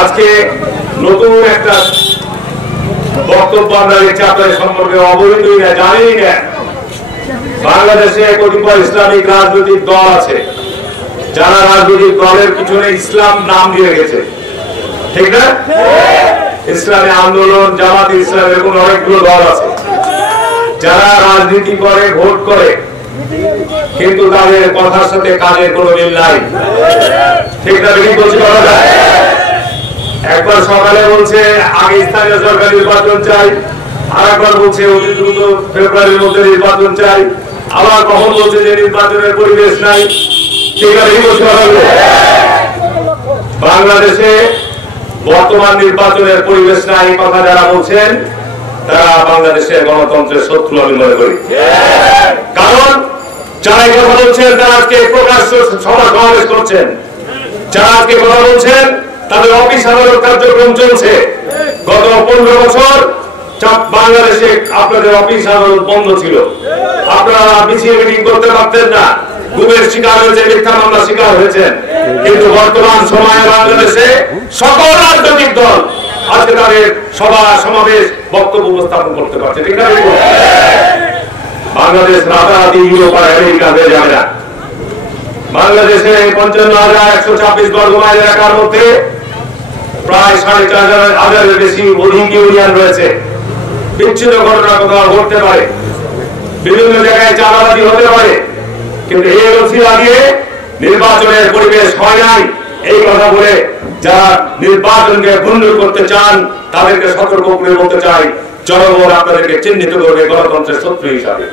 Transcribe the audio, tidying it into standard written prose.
আজকে নতুন একটা বক্তব্য আমরা দেখছি আপনাদের সম্পর্কে অবহিতই না, জানেই না। বাংলাদেশে কতিপয় ইসলামিক রাজনৈতিক দল আছে যারা রাজনৈতিক দলের পিছনে ইসলাম নাম দিয়ে গেছে, ঠিক না? ইসলামী আন্দোলন, জামাত ইসলাম, এরকম অনেকগুলো দল আছে যারা রাজনীতি করে, ভোট করে, কিন্তু তাদের কথার সাথে কাজের কোনো মিল নাই, ঠিক না? বেশি বলছি বলা যায়। একবার সকালে বলছে আগে স্থানীয় সরকার নির্বাচন চাই, আর একবার বলছে অতি দ্রুত ফেব্রুয়ারির মধ্যে নির্বাচন চাই, আবার কখন বলছে যে নির্বাচনের পরিবেশ নাই, ঠিক আছে? বাংলাদেশে বর্তমান নির্বাচনের পরিবেশ নাই কথা যারা বলছেন তারা বাংলাদেশের গণতন্ত্রের শত্রু আমি মনে করি। কারণ যারা এই কথা বলছেন তারা আজকে প্রকাশ্য সভা সমাবেশ করছেন, যারা আজকে কথা বলছেন তাদের অফিস আদালত কার্যক্রম চলছে। গত 15 বছর বাংলাদেশে আপনাদের অফিস আদালত বন্ধ ছিল, আপনারা মিছিল মিটিং করতে পারতেন না, গুমের শিকার হয়েছে, মিথ্যা মামলা শিকার হয়েছেন। কিন্তু বর্তমান সময়ে বাংলাদেশে সকল রাজনৈতিক দল আজকে তাদের সভা সমাবেশ বক্তব্য উপস্থাপন করতে পারছে, ঠিক না? বাংলাদেশ রাতারাতি ইউরোপ আর আমেরিকা হয়ে যাবে না। বাংলাদেশে 55,126 বর্গ মাইল এলাকার মধ্যে প্রায় 4,500 বেশি অধিক ইউনিয়ন রয়েছে। বিচ্ছিন্ন ঘটনা কোথাও ঘটতে পারে, বিভিন্ন জায়গায় চাঁদাবাজি হতে পারে, কিন্তু এই অবস্থা দিয়ে নির্বাচনের পরিবেশ হয় নাই এই কথা বলে যারা নির্বাচনকে ভণ্ডুল করতে চান তাদেরকে সতর্ক করে বলতে চাই, জনগণ আপনাদেরকে চিহ্নিত করবে গণতন্ত্রের শত্রু হিসাবে।